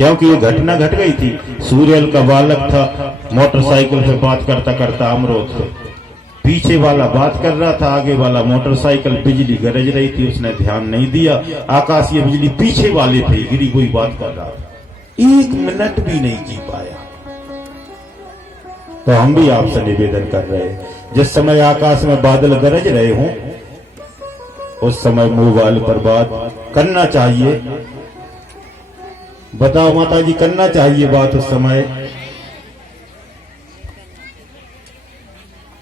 क्योंकि ये घटना घट गई थी। सूर्यल का बालक था, मोटरसाइकिल पे बात करता करता अमरोद से, पीछे वाला बात कर रहा था, आगे वाला मोटरसाइकिल, बिजली गरज रही थी, उसने ध्यान नहीं दिया, आकाशीय बिजली पीछे वाले पे गिरी, कोई बात कर रहा था, 1 मिनट भी नहीं जी पाया। तो हम भी आपसे निवेदन कर रहे हैं, जिस समय आकाश में बादल गरज रहे हों उस समय मोबाइल पर बात करना चाहिए। बताओ माता जी, करना चाहिए बात उस समय?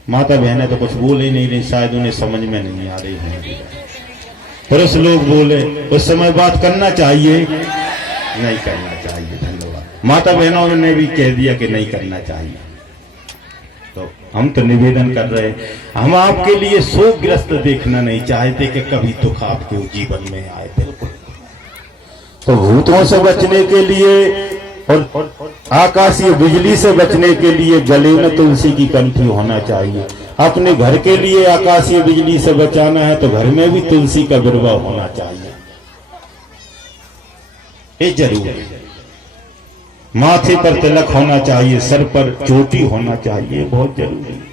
माता बहने तो कुछ बोल ही नहीं रही, शायद उन्हें समझ में नहीं आ रही है। पुरुष लोग बोले उस समय बात करना चाहिए, नहीं करना चाहिए। धन्यवाद। माता बहनों ने भी कह दिया कि नहीं करना चाहिए। तो हम तो निवेदन कर रहे हैं, हम आपके लिए शोकग्रस्त देखना नहीं चाहते कि कभी दुख आपके जीवन में आए। बिल्कुल। तो भूतों से बचने के लिए और आकाशीय बिजली से बचने के लिए गले में तुलसी की कंठी होना चाहिए। अपने घर के लिए आकाशीय बिजली से बचाना है तो घर में भी तुलसी का बिरवा होना चाहिए, ये जरूर है। माथे पर तिलक होना चाहिए, सर पर चोटी होना चाहिए, बहुत जरूरी है।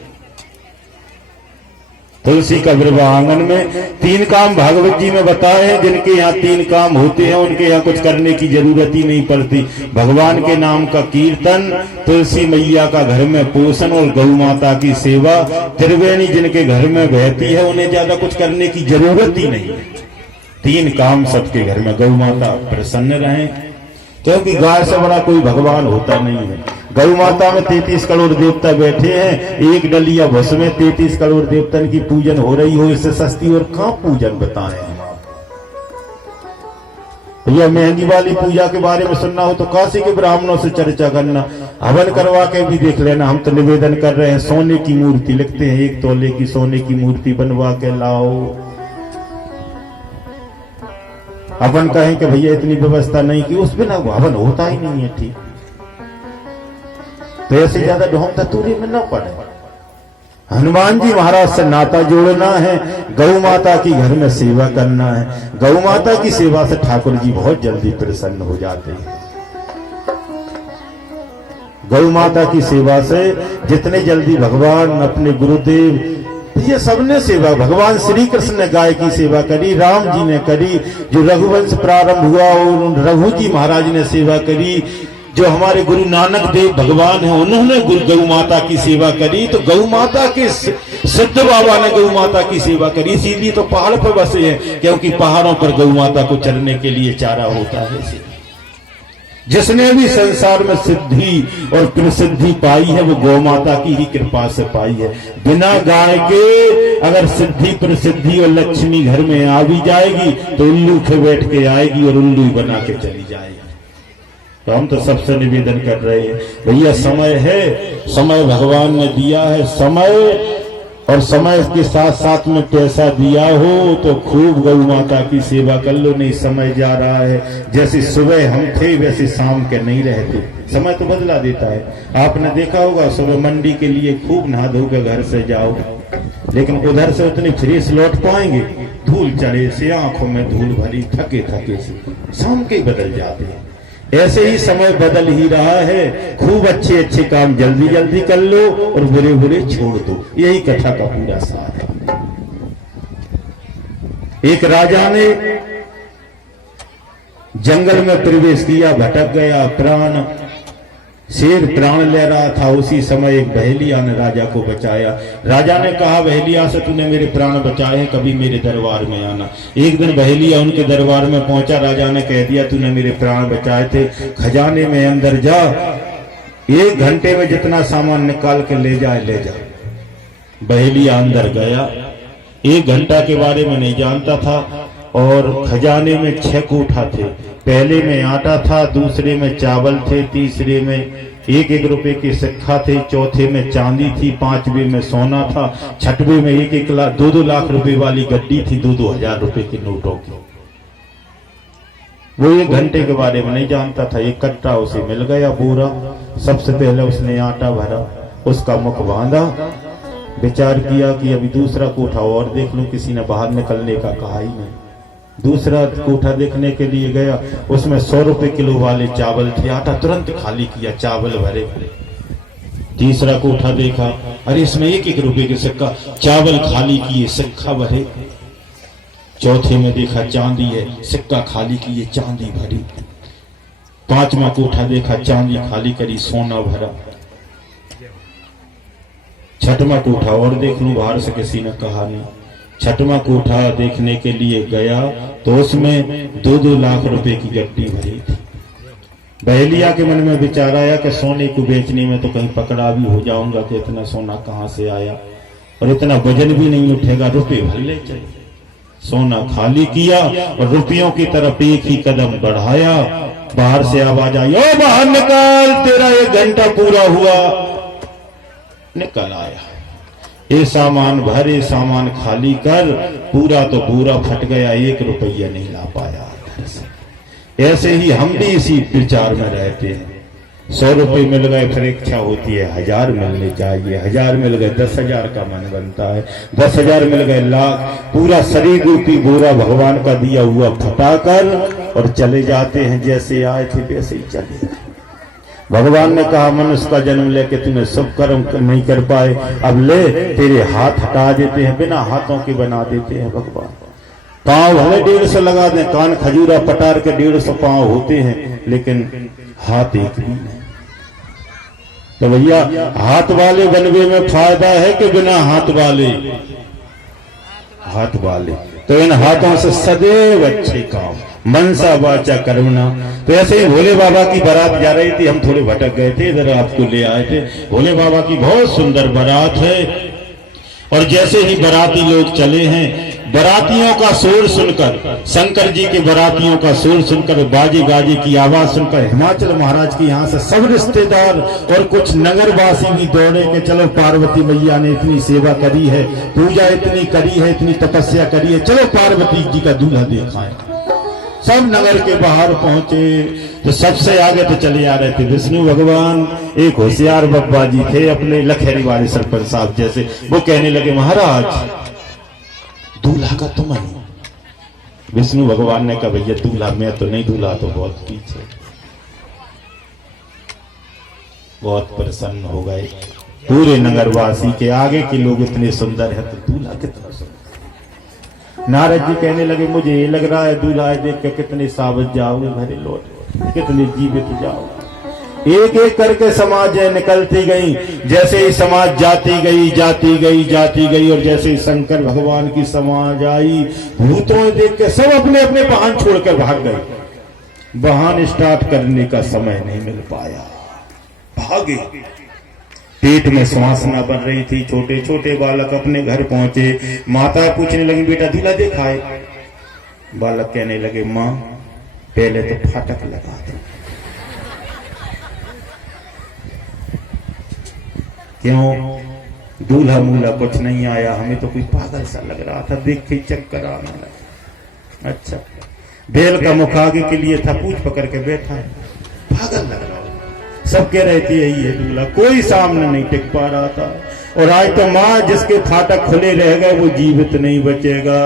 तुलसी का बिरवा आंगन में। 3 काम भागवत जी में बताए हैं, जिनके यहाँ 3 काम होते हैं उनके यहाँ कुछ करने की जरूरत ही नहीं पड़ती। भगवान के नाम का कीर्तन, तुलसी मैया का घर में पोषण और गौ माता की सेवा। त्रिवेणी जिनके घर में बहती है उन्हें ज्यादा कुछ करने की जरूरत ही नहीं है। 3 काम सबके घर में, गौ माता प्रसन्न रहें, क्योंकि गाय से बड़ा कोई भगवान होता नहीं है। गौ माता में 33 करोड़ देवता बैठे हैं, एक डलिया भस में 33 करोड़ देवतन की पूजन हो रही हो, इससे सस्ती और कहां पूजन बताएं हम आपको। भैया महंगी वाली पूजा के बारे में सुनना हो तो काशी के ब्राह्मणों से चर्चा करना, हवन करवा के भी देख लेना। हम तो निवेदन कर रहे हैं, सोने की मूर्ति लिखते हैं, 1 तोले की सोने की मूर्ति बनवा के लाओ। अपन कहें कि भैया इतनी व्यवस्था नहीं की, उस बिना हवन होता ही नहीं है। ठीक, तो ऐसे ज्यादा ढोंग धतूरे में न पड़े। हनुमान जी महाराज से नाता जोड़ना है, गौ माता की घर में सेवा करना है। गौ माता की सेवा से ठाकुर जी बहुत जल्दी प्रसन्न हो जाते हैं। गौ माता की सेवा से जितने जल्दी भगवान अपने गुरुदेव, ये सबने सेवा, भगवान श्री कृष्ण ने गाय की सेवा करी, राम जी ने करी, जो रघुवंश प्रारंभ हुआ और रघु जी महाराज ने सेवा करी, जो हमारे गुरु नानक देव भगवान हैं उन्होंने गौ माता की सेवा करी। तो गौ माता के सिद्ध बाबा ने गौ माता की सेवा करी, इसीलिए तो पहाड़ पर बसे हैं, क्योंकि पहाड़ों पर गौ माता को चरने के लिए चारा होता है। जिसने भी संसार में सिद्धि और प्रसिद्धि पाई है वो गौ माता की ही कृपा से पाई है। बिना गाय के अगर सिद्धि प्रसिद्धि और लक्ष्मी घर में आ भी जाएगी तो उल्लू पे बैठ के आएगी और उल्लू बना के चली जाएगी। तो हम तो सबसे निवेदन कर रहे हैं, भैया समय है, समय भगवान ने दिया है, समय और समय के साथ साथ में पैसा दिया हो तो खूब गौ माता की सेवा कर लो। नहीं, समय जा रहा है, जैसे सुबह हम थे वैसे शाम के नहीं रहते, समय तो बदला देता है। आपने देखा होगा, सुबह मंडी के लिए खूब नहा धो के घर से जाओ, लेकिन उधर से उतने फ्रेश लौट पाएंगे, धूल चढ़े से, आंखों में धूल भरी, थके थके से शाम के ही बदल जाते हैं। ऐसे ही समय बदल ही रहा है। खूब अच्छे अच्छे काम जल्दी जल्दी कर लो और बुरे बुरे छोड़ दो, यही कथा का पूरा सार है। एक राजा ने जंगल में प्रवेश किया, भटक गया, प्राण शेर प्राण ले रहा था। उसी समय एक बहेलिया ने राजा को बचाया। राजा ने कहा, बहेलिया से तूने मेरे प्राण बचाए हैं, कभी मेरे दरबार में आना। एक दिन बहेलिया उनके दरबार में पहुंचा। राजा ने कह दिया, तूने मेरे प्राण बचाए थे, खजाने में अंदर जा, 1 घंटे में जितना सामान निकाल के ले जाए ले जा। बहेलिया अंदर गया, 1 घंटा के बारे में नहीं जानता था और खजाने में 6 कोठा थे। पहले में आटा था, दूसरे में चावल थे, तीसरे में 1-1 रुपए के सिक्का थे, चौथे में चांदी थी, 5वें में सोना था, 6वें में 1-1 लाख 2-2 लाख रुपए वाली गड्डी थी, 2-2 हजार रुपए के नोटों की। वो 1 घंटे के बारे में नहीं जानता था। एक कट्टा उसे मिल गया बोरा। सबसे पहले उसने आटा भरा, उसका मुख बांधा, विचार किया कि अभी दूसरा कोठा और देख लूं, किसी ने बाहर निकलने का कहा ही नहीं। दूसरा कोठा देखने के लिए गया, उसमें 100 रुपए किलो वाले चावल थे, आटा तुरंत खाली किया, चावल भरे। तीसरा कोठा देखा, अरे इसमें 1-1 रुपए के सिक्का, चावल खाली किए, सिक्का भरे। चौथे में देखा चांदी है, सिक्का खाली किए, चांदी भरी। पांचवा कोठा देखा, चांदी खाली करी, सोना भरा। छठवां कोठा और देख लूं, बाहर से किसी ने कहा नहीं। छठवां कोठा देखने के लिए गया तो उसमें 2-2 लाख रुपए की गड्डी भरी थी। बहेलिया के मन में विचार आया कि सोने को बेचने में तो कहीं पकड़ा भी हो जाऊंगा कि इतना सोना कहां से आया, और इतना वजन भी नहीं उठेगा, रुपए भर ले चले। सोना खाली किया और रुपयों की तरफ एक ही कदम बढ़ाया। बाहर से आवाज आई, ओ बाहर निकाल, तेरा 1 घंटा पूरा हुआ। निकल आया, ये सामान भरे, सामान खाली कर, पूरा तो पूरा फट गया, 1 रुपया नहीं ला पाया घर से। ऐसे ही हम भी इसी विचार में रहते हैं। 100 रुपए मिल गए, फिर इच्छा होती है 1000 मिलने चाहिए, 1000 मिल गए 10,000 का मन बनता है, 10,000 मिल गए लाख। पूरा शरीर रूपी बोरा भगवान का दिया हुआ फटाकर और चले जाते हैं, जैसे आए थे वैसे ही चले गए। भगवान ने कहा, मनुष्य का जन्म लेके तुम्हें शुभ कर्म नहीं कर पाए, अब ले तेरे हाथ हटा देते हैं, बिना हाथों के बना देते हैं भगवान। पांव भले 150 लगा दें, कान खजूरा पटार के 150 पांव होते हैं, लेकिन हाथ एक भी नहीं। तो भैया, हाथ वाले बनवे में फायदा है कि बिना हाथ वाले? हाथ वाले। तो इन हाथों से सदैव अच्छे काम, मनसा वाचा कर्मणा। तो ऐसे ही भोले बाबा की बारात जा रही थी, हम थोड़े भटक गए थे, इधर आपको ले आए थे। भोले बाबा की बहुत सुंदर बारात है, और जैसे ही बाराती लोग चले हैं, बारातियों का शोर सुनकर, शंकर जी के बारातियों का शोर सुनकर, बाजे गाजे की आवाज सुनकर हिमाचल महाराज के यहाँ से सब रिश्तेदार और कुछ नगरवासी भी दौड़े कि चलो, पार्वती मैया ने इतनी सेवा करी है, पूजा इतनी करी है, इतनी तपस्या करी है, चलो पार्वती जी का दूल्हा दिखाएं। सब नगर के बाहर पहुंचे तो सबसे आगे तो चले आ रहे थे विष्णु भगवान। एक होशियार बब्बा जी थे, अपने लखेरी वाले सरपंच साहब जैसे। वो कहने लगे, महाराज दूल्हा का तुम नहीं। विष्णु भगवान ने कहा, भैया दूल्हा मैं तो नहीं, दूल्हा तो बहुत पीछे। बहुत प्रसन्न हो गए पूरे नगरवासी के, आगे के लोग इतने सुंदर है तो दूल्हा कितना सुंदर। नारद जी कहने लगे, मुझे ये लग रहा है दूल्हा देख के कितने साबित जाओगे घरे लौट, कितने जीवित जाओगे। एक एक करके समाजें निकलती गई, जैसे ही समाज जाती गई जाती गई जाती गई, और जैसे ही शंकर भगवान की समाज आई, भूतों देख के सब अपने अपने वाहन छोड़कर भाग गए। वाहन स्टार्ट करने का समय नहीं मिल पाया, भागे। पेट में श्वास न बन रही थी, छोटे छोटे बालक अपने घर पहुंचे। माता पूछने लगी, बेटा दूल्हा देखा है? बालक कहने लगे, माँ पहले तो फाटक लगा दो। क्यों? दूल्हा मूल्हा कुछ नहीं आया, हमें तो कोई पागल सा लग रहा था, देख के चक्कर आने लगा। अच्छा, बैल का मुख आगे के लिए था, पूछ पकड़ के बैठा है, पागल लग रहा। सब कह रहे थे यही है दूल्हा, कोई सामने नहीं टिक पा रहा था। और आज तो माँ जिसके फाटक खुले रह गए वो जीवित नहीं बचेगा,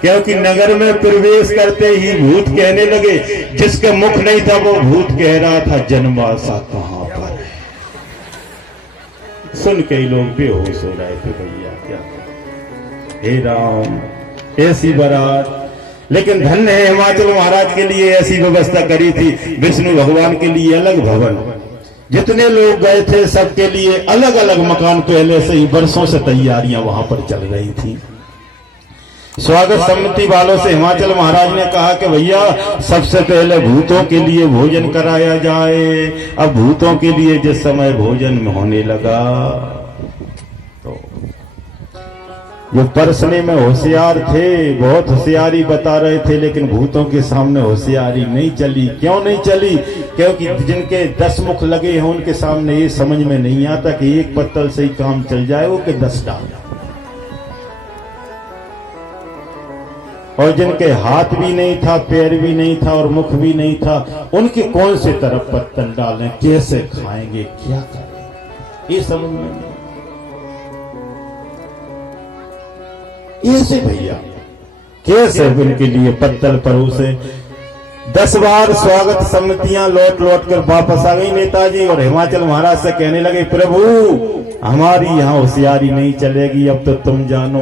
क्योंकि नगर में प्रवेश करते ही भूत कहने लगे, जिसके मुख नहीं था वो भूत कह रहा था, जन्माशा कहाँ पर। सुन के ही लोग बेहोश हो रहे थे। भैया क्या, हे राम, ऐसी बारात। लेकिन धन्य है हिमाचल महाराज के लिए ऐसी व्यवस्था करी थी, विष्णु भगवान के लिए अलग भवन। जितने लोग गए थे सबके लिए अलग अलग मकान, पहले से ही वर्षों से तैयारियां वहां पर चल रही थी। स्वागत समिति वालों से हिमाचल महाराज ने कहा कि भैया सबसे पहले भूतों के लिए भोजन कराया जाए। अब भूतों के लिए जिस समय भोजन होने लगा तो जो परसने में होशियार थे बहुत होशियारी बता रहे थे, लेकिन भूतों के सामने होशियारी नहीं चली। क्यों नहीं चली? क्योंकि जिनके 10 मुख लगे हैं उनके सामने ये समझ में नहीं आता कि एक पत्तल से ही काम चल जाए वो कि 10 डाल। और जिनके हाथ भी नहीं था, पैर भी नहीं था और मुख भी नहीं था, उनके कौन से तरफ पत्तल डालें, कैसे खाएंगे, क्या करें, ये समझ में नहीं। ऐसे भैया कैसे उनके लिए पत्तल परोसे। 10 बार स्वागत समितियां लौट लौट कर वापस आ गई नेताजी, और हिमाचल महाराज से कहने लगे, प्रभु हमारी यहाँ होशियारी नहीं चलेगी, अब तो तुम जानो।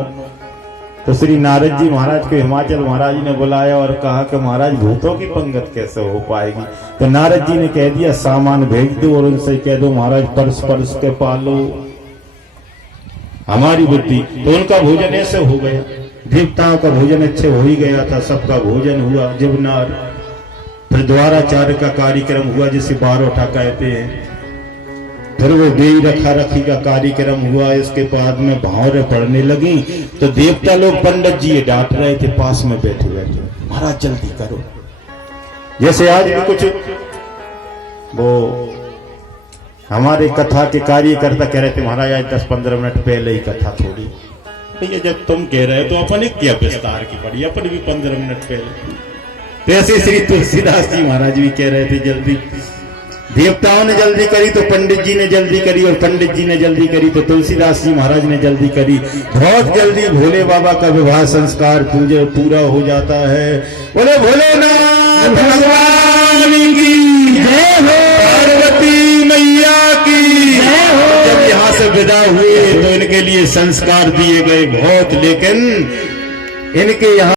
तो श्री नारद जी महाराज को हिमाचल महाराज ने बुलाया और कहा कि महाराज भूतों की पंगत कैसे हो पाएगी। तो नारद जी ने कह दिया, सामान भेज दो और उनसे कह दो महाराज परस परस के पालो हमारी बुद्धि। तो उनका भोजन ऐसे हो गया, देवताओं का भोजन अच्छे हो ही गया था, सबका भोजन हुआ जीवनार। फिर द्वाराचार्य का कार्यक्रम हुआ जिसे 12 कहते हैं। फिर वो बेई रखा रखी का कार्यक्रम हुआ। इसके बाद में भावरें पड़ने लगी तो देवता लोग पंडित जी डांट रहे थे, पास में बैठे बैठे, महाराज जल्दी करो। जैसे आज भी कुछ वो हमारे कथा के कार्यकर्ता कह रहे थे, महाराज आज 10-15 मिनट पहले ही कथा थोड़ी, भैया जब तुम कह रहे हो तो अपन क्या विस्तार की पड़ी, अपन भी 15 मिनट पहले। तो ऐसे श्री तुलसीदास जी महाराज भी कह रहे थे जल्दी। देवताओं ने जल्दी करी तो पंडित जी ने जल्दी करी, और पंडित जी ने जल्दी करी तो तुलसीदास जी महाराज ने जल्दी करी। बहुत जल्दी भोले बाबा का विवाह संस्कार पूरा हो जाता है। बोले भोलेनाथ भगवान की जय हो, पार्वती मैया की जय हो। जब यहाँ से विदा हुए तो इनके लिए संस्कार दिए गए बहुत, लेकिन इनके यहाँ